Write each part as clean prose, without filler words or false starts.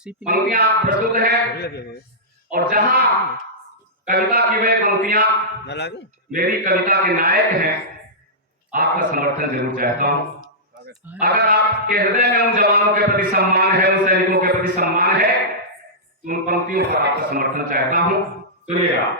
पंक्तियां प्रस्तुत हैं और जहां कविता की वे पंक्तियां मेरी कविता के नायक हैं, आपका समर्थन जरूर चाहता हूं। अगर आपके हृदय में उन जवानों के प्रति सम्मान है, उन सैनिकों के प्रति सम्मान है, तो उन पंक्तियों पर आपका समर्थन चाहता हूं। सुनिएगा।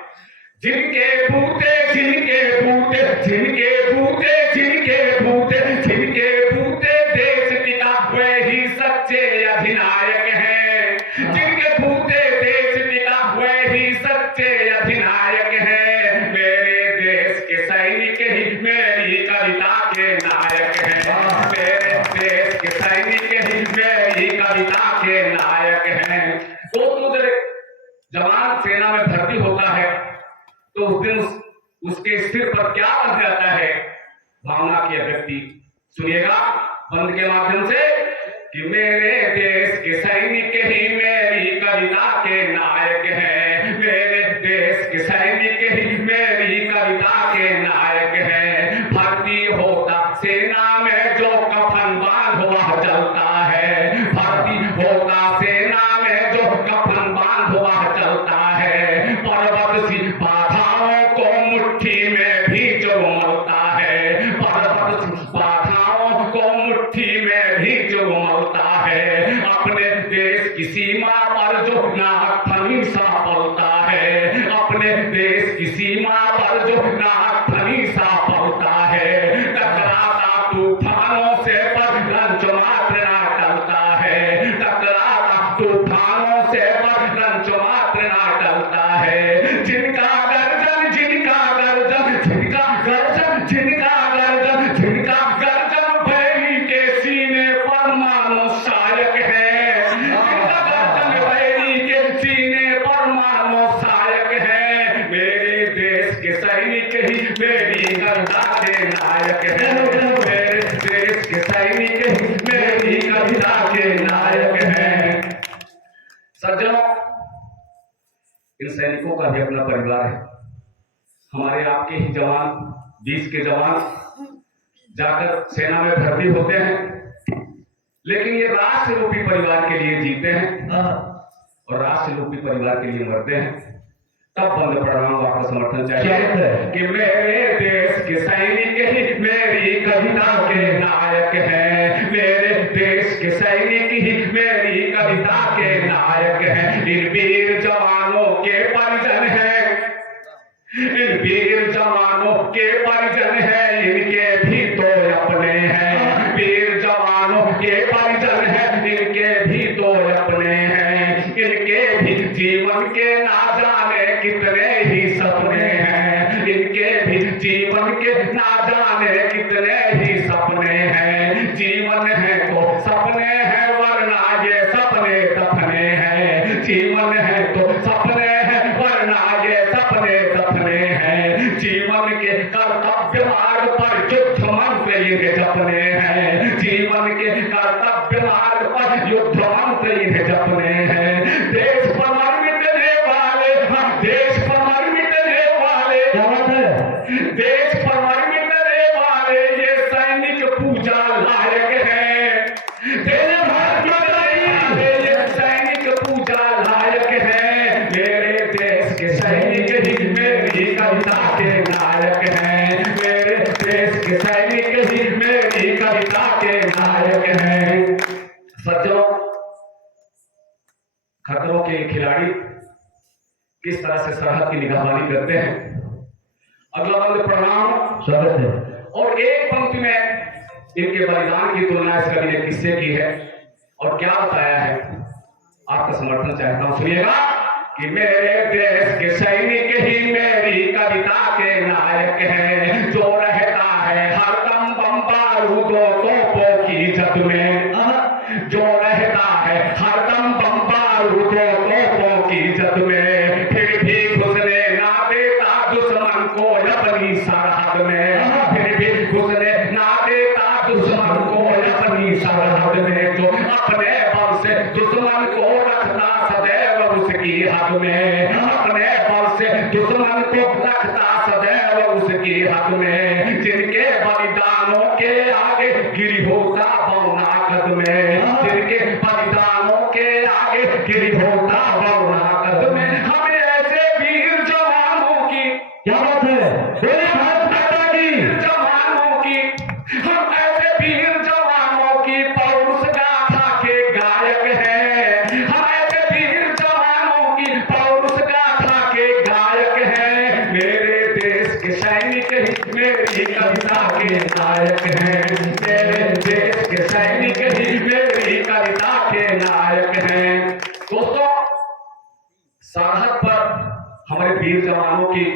जिनके बूते जिनके बूते जिनके बूते जिनके बूते जिनके बूते देश टिका वे ही सच्चे अधिनायक हैं। जिनके बूते देश टिका वे ही सच्चे अधिनायक हैं। मेरे देश के सैनिक ही मेरी कविता के नायक हैं। मेरे देश के सैनिक ही मेरी कविता के नायक हैं। तो जब जवान सेना में भर्ती होता है तो उस दिन उसके सिर पर क्या बन जाता है, भावना की अभिव्यक्ति सुनिएगा बंद के माध्यम से कि मेरे देश के सैनिक ही मेरी कविता के नायक हैं। मेरे देश के सैनिक ही मेरी कविता के नायक हैं। भर्ती होता सेना में जो कफन बांध हुआ चलता है। भर्ती होता सेना में जो कफन बांध हुआ चलता है। पर्वत सी बाधाओं को मुट्ठी में भी जो मलता है। पर्वत सी बाधाओं को मुट्ठी में भी जो मलता है। अपने देश की सीमा पर जो नागफनी सा पलता है। अपने देश की सीमा पर जो नागफनी सा पलता है। टकराता तूफानों से पर लंच मात्र ना टलता है। टकराता तूफानों से पर लंच मात्र ना टलता है। जिनका गर्जन जिनका गर्जन जिनका गर्जन जिनका गर्जन जिनका गर्जन बैरी के सीने पर मानो शायक है। जिनका गर्जन बैरी के सीने पर मानो शायक है। मेरे देश के सैनिक ही मेरी कविता के नायक है। मेरे देश के सैनिक ही मेरी कविता के नायक है। सज्जनों, इन सैनिकों का भी अपना परिवार है। हमारे आपके ही जवान, 20 के जवान जाकर सेना में भर्ती होते हैं, लेकिन ये राष्ट्र रूपी परिवार के लिए जीते हैं और राष्ट्र रूपी परिवार के लिए मरते हैं। तब बंद प्रणाम आपका समर्थन चाहिए कि मेरे देश के सैनिक ही मेरी कविता के नायक हैं। मेरे देश के सैनिक ही मेरी कविता के नायक हैं। इन वीर जवानों के परिजन हैं। इन वीर जवानों के परिजन हैं। इनके भी तो अपने हैं। वीर जवानों के परिजन हैं। इनके भी तो अपने हैं। इनके भी जीवन के ना जाने कितने ही सपने हैं। इनके भी जीवन के ना जाने कितने ही सपने हैं। जीवन है तो सपने हैं वरना ये सपने दफने हैं। जीवन है तो सपने हैं वरना ये सपने दफने हैं। जीवन के कर्तव्य मार्ग पर युद्ध मंत्र इन्हें जपने हैं। जीवन के कर्तव्य मार्ग पर युद्ध मंत्र इन्हें जपने हैं। देश पर मर मिटने वाले, देश पर मर मिटने वाले, देश पर मर मिटने वाले ये सैनिक पूजा लायक है। देश भर में ये सैनिक पूजा लायक है। मेरे देश के सैनिक ही मेरी कविता के नायक हैं। मेरे देश के सैनिक ही मेरी कविता के नायक हैं। सज्जनों, खतरों के खिलाड़ी किस तरह से सरहद की निगरानी करते हैं। अगला बंद प्रणाम स्वागत है। और एक पंक्ति में इनके बलिदान की तुलना इस कवि ने किससे की है और क्या बताया है, आपका समर्थन चाहता हूं। सुनिएगा कि मेरे देश के सैनिक ही मेरी कविता के नायक हैं। जो रहता है हरदम बम बारूदों तोपों की जद में। जो रहता है हरदम बम बारूदों तोपों की जद में। फिर भी घुसने ना देता दुश्मन को अपनी सरहद में। फिर भी घुसने ना देता दुश्मन को अपनी सरहद में। जो अपने बल से दुश्मन को रखता सदैव उसकी हद में। अपने बल से दुश्मन को रखता सदैव उसकी हक में, जिनके बलिदानों के आगे गिरी होता बौना कदम में, जिनके बलिदानों के आगे गिरी होता बौना कदम में। हमें ऐसे वीर जवानों की, क्या बात है, भारत माता की, जवानों की, हम ऐसे वीर जवानों की पौरुष गाथा के गायक हैं, हम ऐसे वीर जवानों की पौरुष गाथा के गायक हैं। मेरे देश के सैनिक ही मेरी कविता के नायक हैं, मेरे देश के सैनिक ही मेरी कविता के नायक हैं। दोस्तों, सरहद पर हमारे वीर जवानों की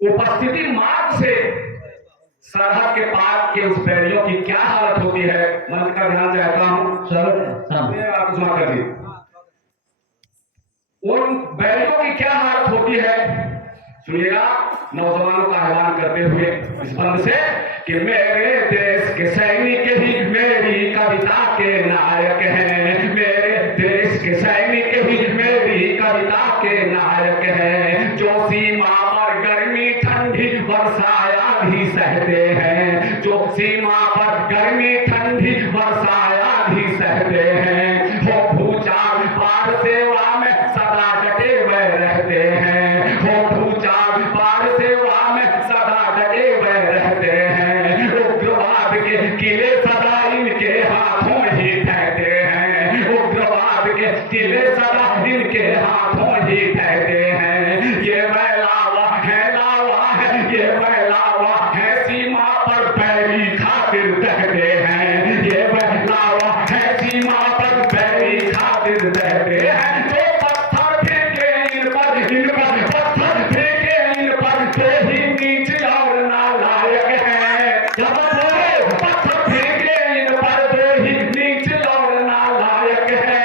उपस्थिति मात्र से सरहद के पार के उस बैरियों की क्या हालत होती है, मंच का ध्यान चाहता हूं। आप सुना कर दी, उन बैरियों की क्या हालत होती है, सुनिएगा नौजवानों का आह्वान करते हुए इस बंद से कि मेरे देश के सैनिक ही मेरी कविता के नायक हैं, मेरे देश के सैनिक ही मेरी कविता के नायक हैं। जो सीमा पर गर्मी ठंडी वर्षाया भी सहते हैं, जो सीमा पर गर्मी ठंडी वर्षाया भी सहते हैं, हो भूचाल पार सेवा में सदा डटे हुए रहते हैं, हो भूचाल पार सेवा में सदा डटे हुए रहते हैं। उग्रवाद के किले सदा इनके हाथों ही ठहरते हैं, उग्रवाद के किले सदा इनके हाथों ही ठहरते हैं। ये लावा है, लावा है, ये लावा है, सीमा पर बैरी खातिर दहते हैं, ये लावा है, सीमा पर बैरी खातिर दहते हैं। जो पत्थर फेंके इन पर पत्थर फेंके इन पर, तो ही नीच और नालायक है। जब पत्थर फेंके इन पर, तो ही नीच और नालायक है।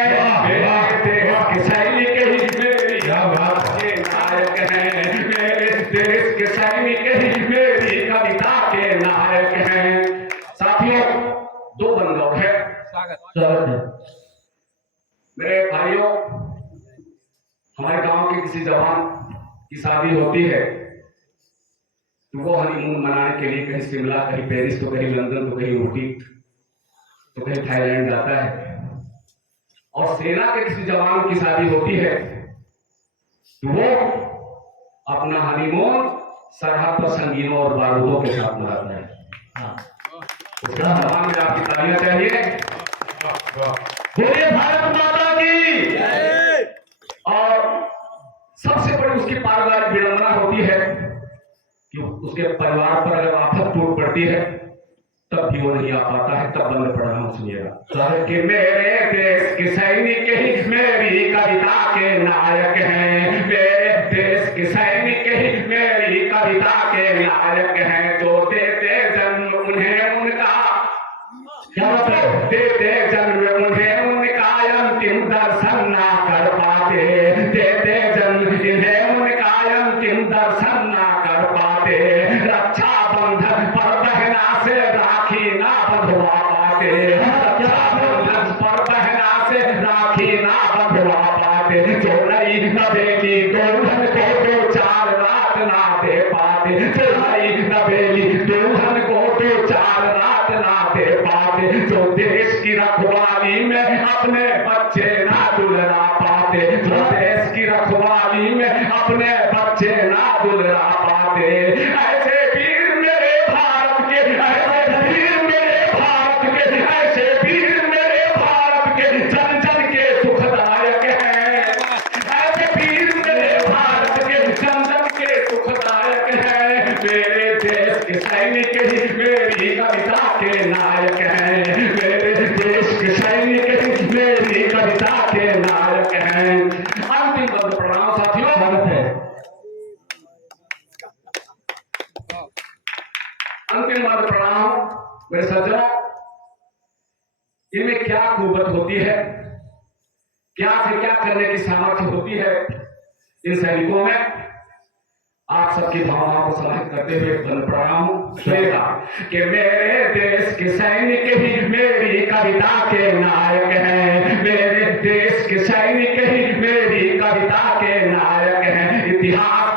मेरे देश के सैनिक ही मेरी आवाज के नायक हैं, मेरे देश के सैनिक ही मेरी कविता के नायक हैं। साथियों, दो बंदौर है, स्वागत है। मेरे भाइयों, हमारे गांव के किसी जवान की शादी होती है तो वो हनीमून मनाने के लिए कहीं शिमला, कहीं पेरिस, तो कहीं लंदन, तो कहीं ऊटी, तो कहीं थाईलैंड जाता है। और सेना के किसी जवान की शादी होती है तो वो अपना हनीमून सरहद पर संगीनों और बारूदों के साथ मनाता है। उसका जवान में आपकी तालियां चाहिए। बोलिए भारत माता की। और सबसे बड़ी उसकी पारिवारिक विडंबना होती है कि उसके परिवार पर अगर आफत टूट पड़ती है तब भी वो नहीं आ पाता है। तब बंद पड़ा हूं, सुनिएगा कि मेरे देश के सैनिक ही मेरी कविता के नायक हैं, मेरे देश के सैनिक ही मेरी कविता के नायक हैं। जो देते जन्म उन्हें उनका, देते जन्म उन्हें उनका अंतिम दर्शन ना कर पाते, देते जन्म इन्हें उनका अंतिम दर्शन ना कर पाते। रक्षा बंधन पर बहना से राखी ना बंधवा पाते, रक्षा बंधन पर बहना से राखी ना बंधवा पाते। जो नई नवेली दुल्हन को दो चार रात ना दे पाते, जो नई नवेली दुल्हन को दो चार रात ना दे पाते। जो देश की रखवाली में अपने बच्चे ना दुलरा पाते, जो देश की रखवाली में अपने बच्चे ना दुलरा पाते। ऐसे वीर मेरे भारत के, ऐसे वीर मेरे भारत के, ऐसे वीर मेरे भारत के जन जन के सुखदायक हैं। ऐसे वीर मेरे भारत के जन जन के सुखदायक हैं। मेरे देश के सैनिक ही मेरी कविता के नायक हैं, मेरे देश के सैनिक ही मेरी कविता के नायक हैं। अंतिम बंद प्रणाम साथियों, स्वागत है। अंतिम बंद प्रणाम मेरे सज्जनों। इनमें क्या कुवत होती है, क्या से क्या करने की सामर्थ्य होती है इन सैनिकों में, आप सबकी भावनाओं को समाहित करते हुए बंद प्रणाम सुनेगा कि मेरे देश के सैनिक ही मेरी कविता के नायक हैं, मेरे देश के सैनिक ही मेरी कविता के नायक हैं। इतिहास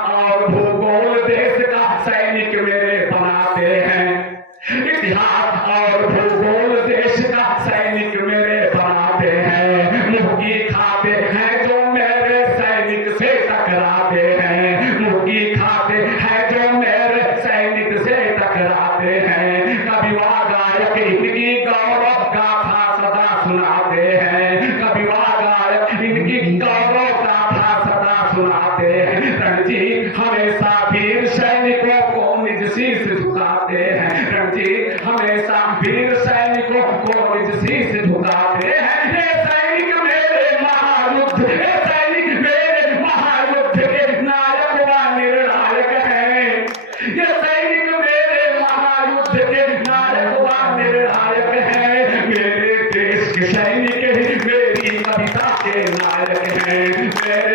खाते हैं जो मेरे सैनिक से टकराते हैं, मुर्गी खाते हैं जो मेरे सैनिक से टकराते हैं। कविवा गायक इनकी गौरव गाथा सदा सुनाते हैं, कविवा गायक इनकी गौरव गाथा सदा सुनाते हैं। रणजीत हमेशा वीर सैनिकों को निज शीश झुकाते हैं, रणजीत हमेशा वीर सैनिकों को निज शीश झुकाते हैं। ये सैनिक मेरे महायुद्ध, ये सैनिक मेरे महायुद्ध के नायक व निर्णायक हैं, ये सैनिक मेरे महायुद्ध के नायक व निर्णायक हैं। मेरे देश के सैनिक ही मेरी कविता के नायक हैं।